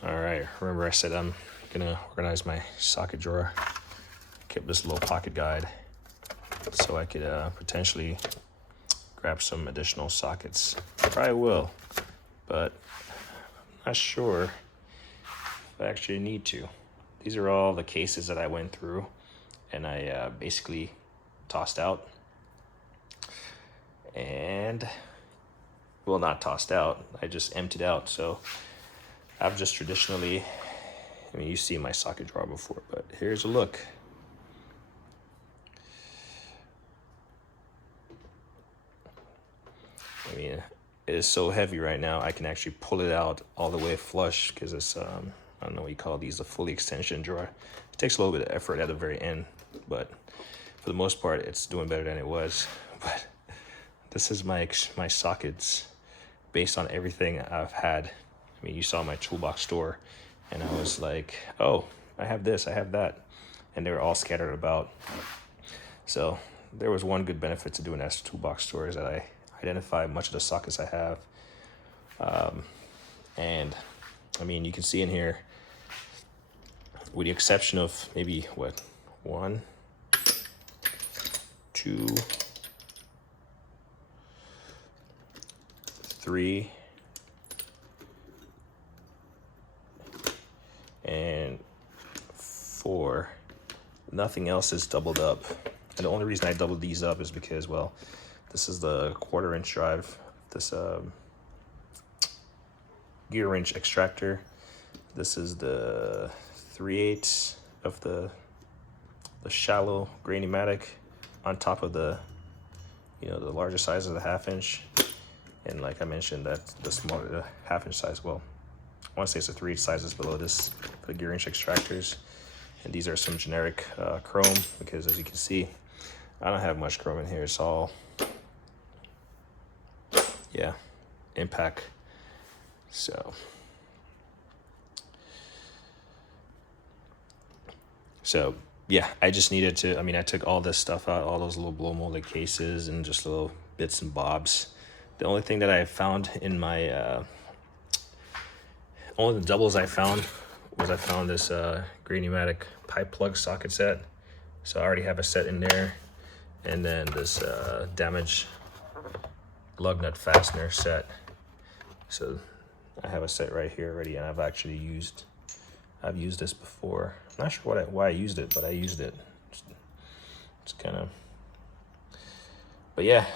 All right, remember I said I'm gonna organize my socket drawer. Kept this little pocket guide so I could potentially grab some additional sockets. Probably will, but I'm not sure if I actually need to. These are all the cases that I went through and I basically tossed out. And, well, not tossed out, I just emptied out. So I've just traditionally, I mean, you've seen my socket drawer before, but here's a look. I mean, it is so heavy right now, I can actually pull it out all the way flush because it's, I don't know what you call these, a fully extension drawer. It takes a little bit of effort at the very end, but for the most part, it's doing better than it was. But this is my sockets based on everything I've had. I mean, you saw my toolbox store, and I was like, oh, I have this, I have that. And they were all scattered about. So there was one good benefit to doing that toolbox store is that I identify much of the sockets I have. And I mean, you can see in here, with the exception of maybe what, 1, 2, 3, and 4, nothing else is doubled up. And the only reason I doubled these up is because, well, this is the 1/4-inch drive, this gear wrench extractor. This is the 3/8 of the shallow grain pneumatic on top of the, you know, the larger size of the 1/2 inch. And like I mentioned, that the smaller, the 1/2 inch size, well, I want to say it's the 3 sizes below this for the gear wrench extractors. And these are some generic chrome, because as you can see, I don't have much chrome in here. It's all, yeah, impact. So yeah, I just needed to, I mean, I took all this stuff out, all those little blow molded cases and just little bits and bobs. The only thing that I found in my, only the doubles I found was I found this grain pneumatic pipe plug socket set. So I already have a set in there. And then this damaged lug nut fastener set. So I have a set right here already, and I've used this before. I'm not sure why I used it, but I used it. It's kind of, but yeah,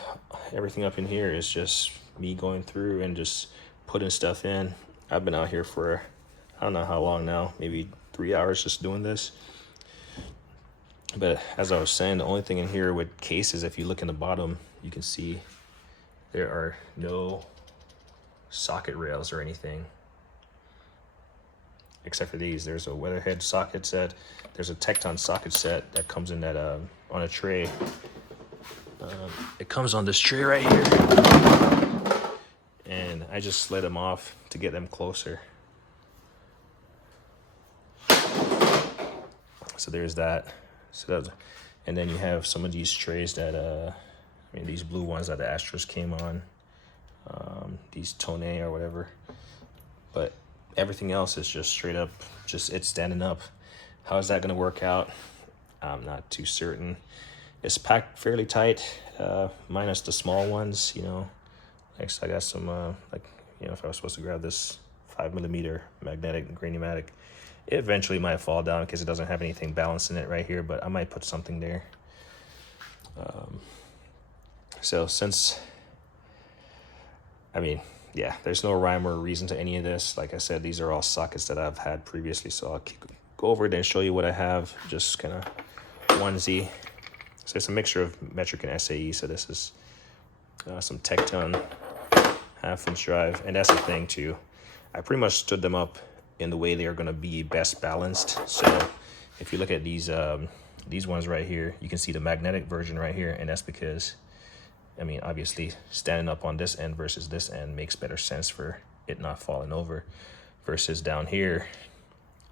everything up in here is just me going through and just putting stuff in. I've been out here for, I don't know how long now, maybe 3 hours just doing this. But as I was saying, the only thing in here with cases, if you look in the bottom, you can see there are no socket rails or anything. Except for these. There's a weatherhead socket set. There's a Tecton socket set that comes in that on a tray. It comes on this tray right here. And I just slid them off to get them closer. So there's that. And then you have some of these trays that, I mean, these blue ones that the Astros came on, these Tone or whatever. But everything else is just straight up, just it's standing up. How is that going to work out? I'm not too certain. It's packed fairly tight, minus the small ones, you know. Next, I got some, like, you know, if I was supposed to grab this 5mm magnetic grain pneumatic, it eventually might fall down because it doesn't have anything balancing it right here, but I might put something there. So since, I mean, yeah, there's no rhyme or reason to any of this. Like I said, these are all sockets that I've had previously, so I'll go over it and show you what I have, just kind of onesie. So it's a mixture of metric and SAE, so this is some Tecton 1/2 inch drive, and that's the thing too. I pretty much stood them up in the way they are going to be best balanced. So if you look at these ones right here, you can see the magnetic version right here, and that's because, I mean, obviously standing up on this end versus this end makes better sense for it not falling over, versus down here,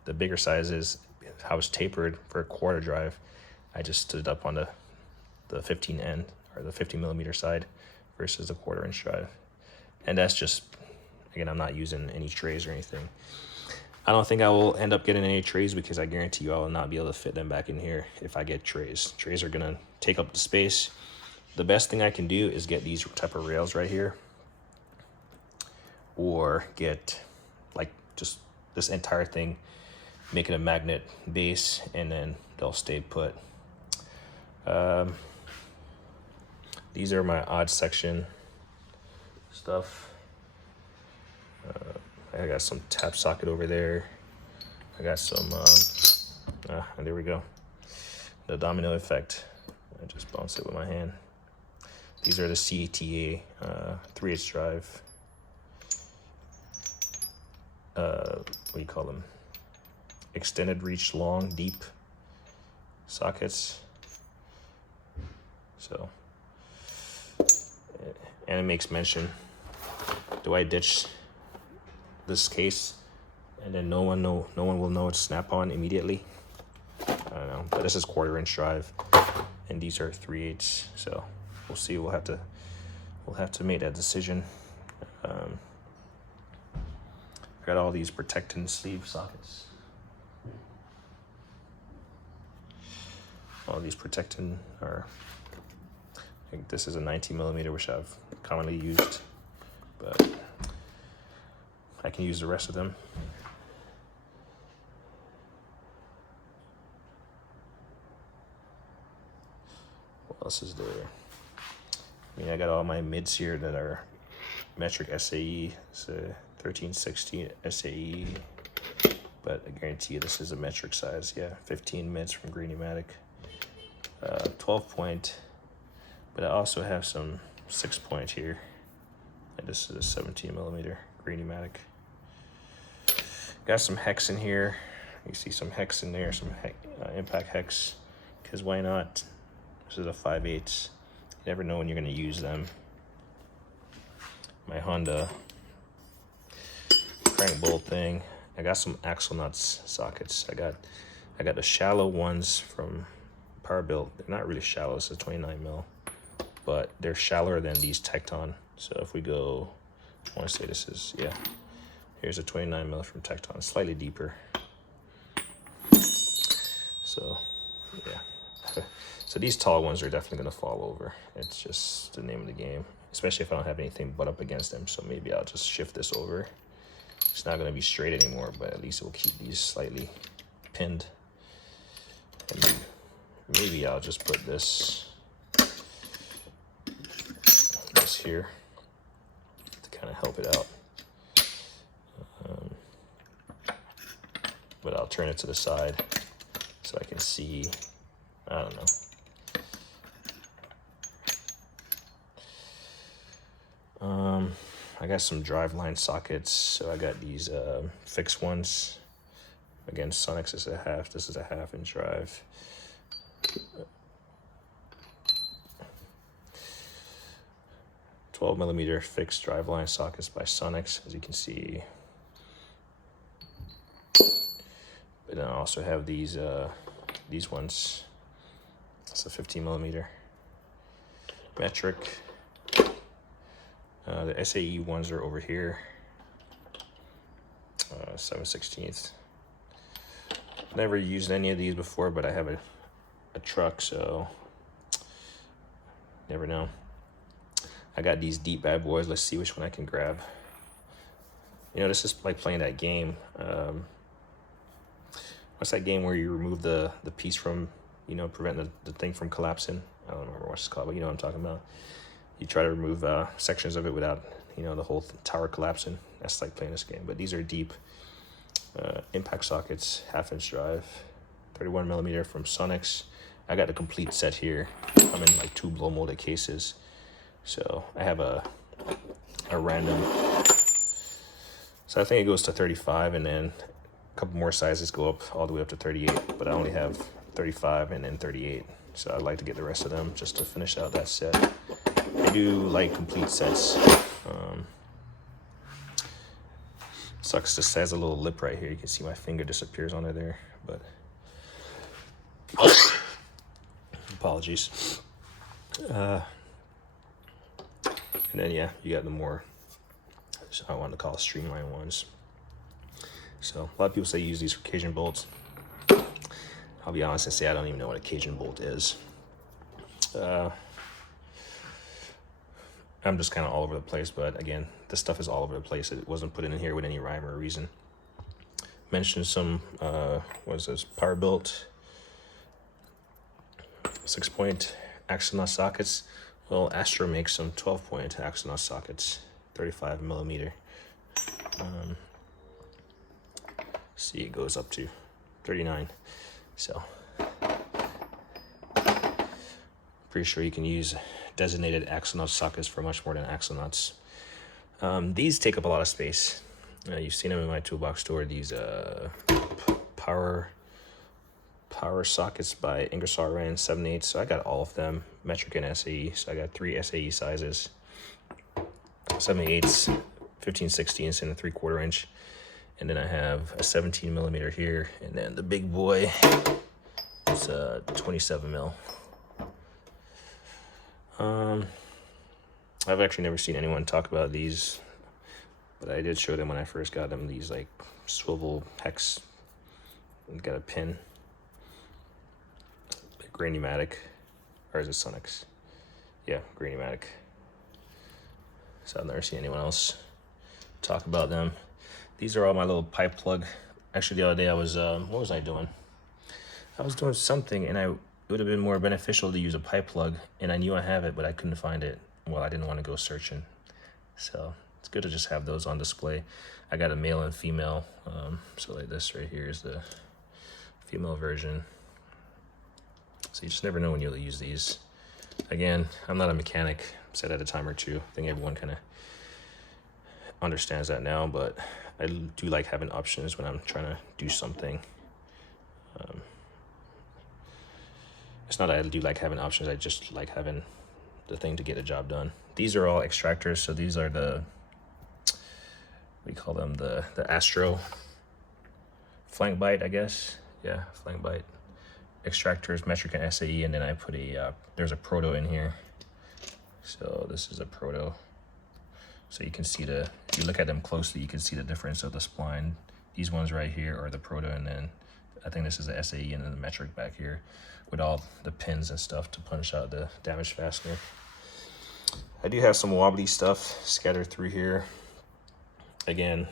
the bigger sizes, how it's tapered for a 1/4 drive, I just stood up on the 15 end, or the 50mm side, versus the 1/4 inch drive. And that's just, again, I'm not using any trays or anything. I don't think I will end up getting any trays because I guarantee you I will not be able to fit them back in here if I get trays. Trays are gonna take up the space. The best thing I can do is get these type of rails right here, or get like just this entire thing, make it a magnet base, and then they'll stay put. These are my odd section stuff. I got some tap socket over there. I got some, there we go. The domino effect. I just bounced it with my hand. These are the CTA 3/8 drive. What do you call them? Extended reach, long, deep sockets. So, and it makes mention, do I ditch this case and then no one will know it's snap-on immediately? I don't know, but this is 1/4" drive and these are 3/8, so we'll see. We'll have to make that decision. I got all these protecting sleeve sockets. All these protecting are, I think this is a 19mm, which I've commonly used, but I can use the rest of them. What else is there? I mean, I got all my mids here that are metric SAE. It's a 1316 SAE, but I guarantee you this is a metric size. Yeah, 15 mids from Greenematic. 12 point, but I also have some 6 point here. And this is a 17mm Greenematic. Got some hex in here. You see some hex in there, some impact hex, because why not? This is a 5/8. You never know when you're gonna use them. My Honda crank bolt thing. I got some axle nuts sockets. I got the shallow ones from Power Built. They're not really shallow, it's a 29mm, but they're shallower than these Tecton. So if we go, I want to say this is, yeah, here's a 29mm from Tecton, slightly deeper. So yeah, so these tall ones are definitely gonna fall over. It's just the name of the game, especially if I don't have anything butt up against them. So maybe I'll just shift this over. It's not gonna be straight anymore, but at least it will keep these slightly pinned. And maybe I'll just put this here to kind of help it out. But I'll turn it to the side so I can see. I don't know. I got some driveline sockets. So I got these fixed ones. Again, Sonex is a half. This is a 1/2" drive. $12mm fixed driveline sockets by Sonex, as you can see. But then I also have these ones. It's a 15mm metric. The SAE ones are over here. 7/16. Never used any of these before, but I have a truck, so never know. I got these deep bad boys. Let's see which one I can grab. You know, this is like playing that game. What's that game where you remove the piece from, you know, prevent the thing from collapsing? I don't remember what it's called, but you know what I'm talking about. You try to remove sections of it without, you know, the whole tower collapsing. That's like playing this game. But these are deep impact sockets, 1/2" drive, 31mm from Sonex. I got a complete set here. I'm in like 2 blow molded cases. So I have a random. So I think it goes to 35, and then a couple more sizes go up all the way up to 38, but I only have 35 and then 38. So I'd like to get the rest of them just to finish out that set. I do like complete sets. Sucks, this has a little lip right here. You can see my finger disappears under there, but apologies. And then yeah, you got the more, I want to call it streamline ones. So a lot of people say use these for Cajun bolts. I'll be honest and say I don't even know what a Cajun bolt is. I'm just kind of all over the place, but again, this stuff is all over the place. It wasn't put in here with any rhyme or reason. Mentioned some, what is this, power built 6-point axle nut sockets. Well, Astro makes some 12-point axle nut sockets, 35 millimeter. See, it goes up to 39. So, pretty sure you can use designated axle nut sockets for much more than axle nuts. These take up a lot of space. You've seen them in my toolbox store. These power sockets by Ingersoll Rand 7/8. So I got all of them, metric and SAE. So I got 3 SAE sizes, 7/8, 15/16 and a 3/4 inch. And then I have a 17 millimeter here, and then the big boy is a 27 mil. I've actually never seen anyone talk about these, but I did show them when I first got them. These like swivel hex, got a pin, gray pneumatic, or is it Sonex? Yeah, gray pneumatic. So I've never seen anyone else talk about them. These are all my little pipe plug. Actually, the other day I was, what was I doing? I was doing something, and it would have been more beneficial to use a pipe plug, and I knew I have it, but I couldn't find it. Well, I didn't want to go searching. So it's good to just have those on display. I got a male and female. So like this right here is the female version. So you just never know when you'll use these. Again, I'm not a mechanic. I've said that a time or two. I think everyone kind of understands that now, but I do like having options when I'm trying to do something. It's not that I do like having options, I just like having the thing to get a job done. These are all extractors, so these are the, we call them the Astro flank bite, I guess. Yeah, flank bite. Extractors, metric and SAE, and then I put a, there's a proto in here. So this is a proto. So you can see if you look at them closely, you can see the difference of the spline. These ones right here are the proto, and then I think this is the SAE and then the metric back here with all the pins and stuff to punch out the damage fastener. I do have some wobbly stuff scattered through here. Again,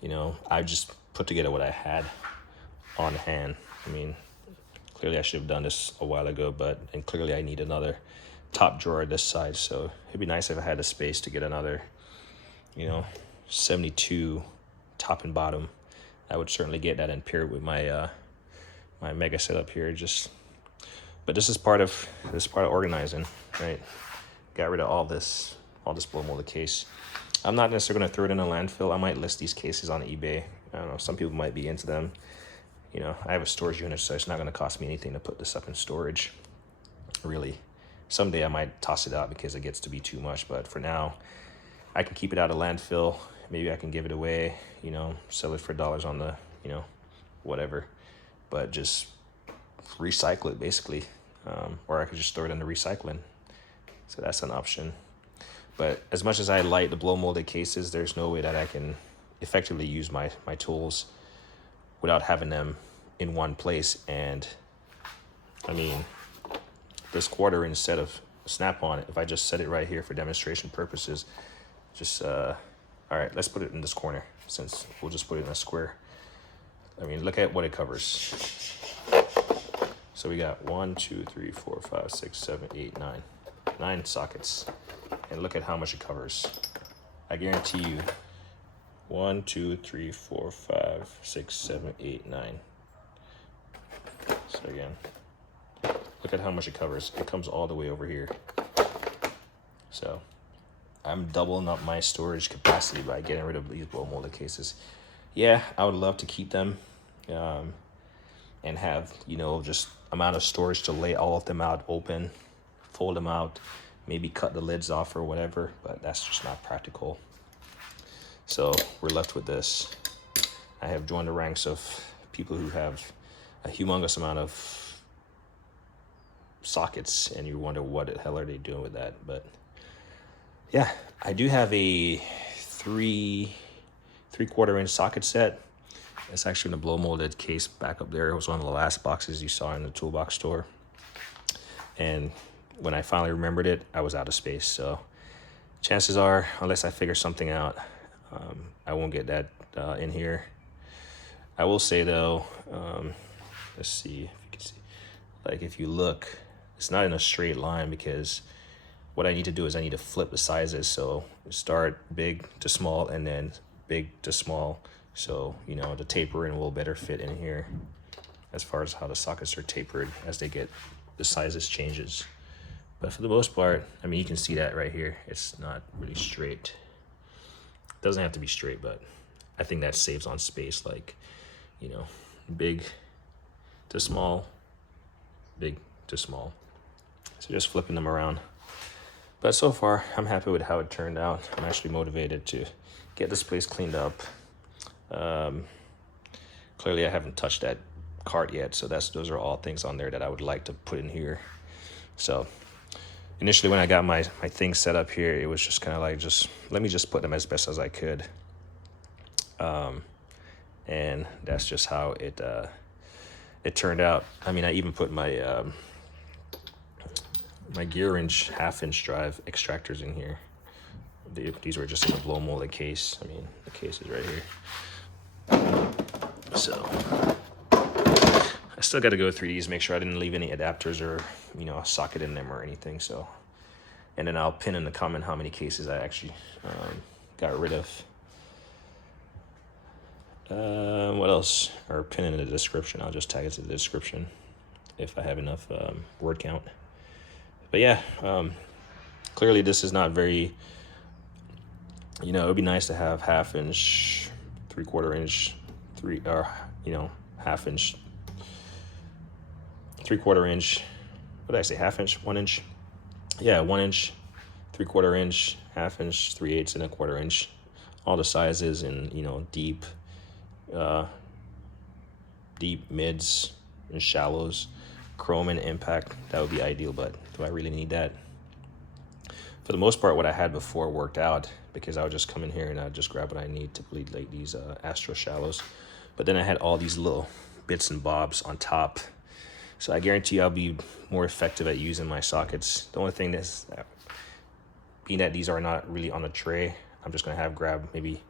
you know, I just put together what I had on hand. I mean, clearly I should have done this a while ago, and clearly I need another top drawer this side, so it'd be nice if I had the space to get another, 72 top and bottom. I would certainly get that and pair it with my my mega setup here. But this is part of organizing, right? Got rid of all this blow molded case. I'm not necessarily going to throw it in a landfill. I might list these cases on eBay. I don't know, some people might be into them. I have a storage unit, so it's not going to cost me anything to put this up in storage, really. Someday I might toss it out because it gets to be too much, but for now, I can keep it out of landfill. Maybe I can give it away, sell it for dollars on the, whatever, but just recycle it basically. Or I could just throw it in the recycling. So that's an option. But as much as I like the blow molded cases, there's no way that I can effectively use my tools without having them in one place. And I mean, this quarter, instead of snap-on, if I just set it right here for demonstration purposes, just all right, let's put it in this corner, since we'll just put it in a square. I mean, look at what it covers. So we got 1, 2, 3, 4, 5, 6, 7, 8, 9 sockets, and look at how much it covers. I guarantee you 1, 2, 3, 4, 5, 6, 7, 8, 9. So again, look at how much it covers. It comes all the way over here. So I'm doubling up my storage capacity by getting rid of these blow molded cases. Yeah, I would love to keep them and have, just amount of storage to lay all of them out open, fold them out, maybe cut the lids off or whatever, but that's just not practical. So we're left with this. I have joined the ranks of people who have a humongous amount of sockets, and you wonder what the hell are they doing with that. But yeah, I do have a 3 3/4 inch socket set. It's actually in a blow molded case back up there. It was one of the last boxes you saw in the toolbox store. And when I finally remembered it, I was out of space. So chances are, unless I figure something out, I won't get that in here. I will say though, let's see if you can see, like if you look, it's not in a straight line, because what I need to do is I need to flip the sizes. So start big to small and then big to small. So, you know, the tapering will better fit in here as far as how the sockets are tapered as they get the sizes changes. But for the most part, I mean, you can see that right here. It's not really straight. It doesn't have to be straight, but I think that saves on space, like, you know, big to small, big to small. So just flipping them around. But so far, I'm happy with how it turned out. I'm actually motivated to get this place cleaned up. Clearly I haven't touched that cart yet, so those are all things on there that I would like to put in here. So initially when I got my things set up here, it was just kind of like, let me just put them as best as I could. And that's just how it turned out. I mean, I even put my my gear wrench 1/2 inch drive extractors in here. These were just in a blow molded case. I mean, the case is right here. So I still got to go through these, make sure I didn't leave any adapters or, you know, a socket in them or anything. So, and then I'll pin in the comment how many cases I actually got rid of. What else? Or pin in the description. I'll just tag it to the description if I have enough word count. But yeah, clearly this is not very, you know, it would be nice to have 1/2 inch, 3/4 inch, or, you know, 1/2 inch, 3/4 inch, what did I say, 1/2 inch, 1 inch? Yeah, 1 inch, 3/4 inch, 1/2 inch, 3/8 and 1/4 inch, all the sizes, and, you know, deep, mids, and shallows, chrome and impact. That would be ideal, but do I really need that? For the most part, what I had before worked out, because I would just come in here and I'd just grab what I need, typically like these Astro shallows. But then I had all these little bits and bobs on top. So I guarantee I'll be more effective at using my sockets. The only thing is, being that these are not really on a tray, I'm just gonna grab maybe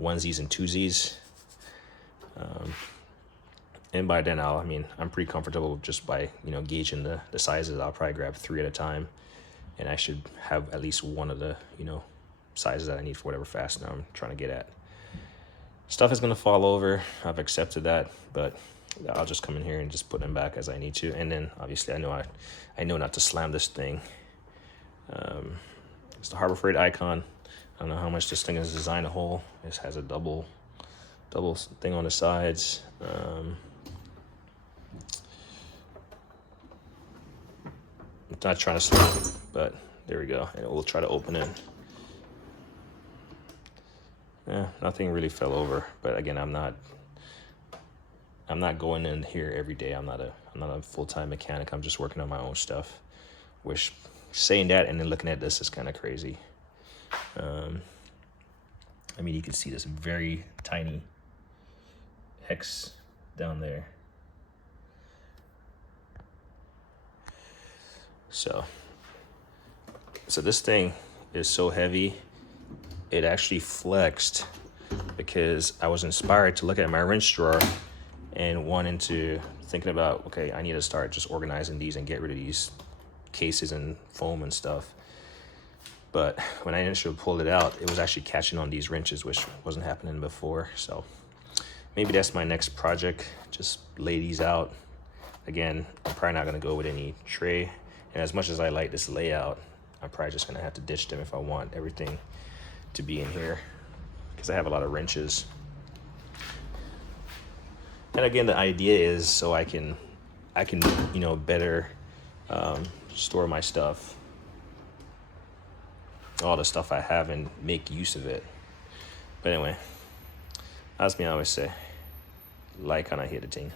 onesies and twosies. And by then I'm pretty comfortable just by, you know, gauging the sizes. I'll probably grab 3 at a time, and I should have at least one of the, you know, sizes that I need for whatever fastener I'm trying to get at. Stuff is gonna fall over. I've accepted that, but I'll just come in here and just put them back as I need to. And then obviously I know not to slam this thing. It's the Harbor Freight Icon. I don't know how much this thing is designed to hold. This has a double thing on the sides. I'm not trying to slam it, but there we go. And we'll try to open it. Yeah, nothing really fell over, but again, I'm not going in here every day. I'm not a full-time mechanic. I'm just working on my own stuff. Which, saying that and then looking at this is kind of crazy. I mean, you can see this very tiny hex down there. So this thing is so heavy, it actually flexed because I was inspired to look at my wrench drawer and thinking about, okay, I need to start just organizing these and get rid of these cases and foam and stuff. But when I initially pulled it out, it was actually catching on these wrenches, which wasn't happening before. So maybe that's my next project, just lay these out. Again, I'm probably not gonna go with any tray. And as much as I like this layout, I'm probably just gonna have to ditch them if I want everything to be in here, because I have a lot of wrenches. And again, the idea is so I can you know, better store my stuff, all the stuff I have, and make use of it. But anyway, as me always say, like and I hit the thing.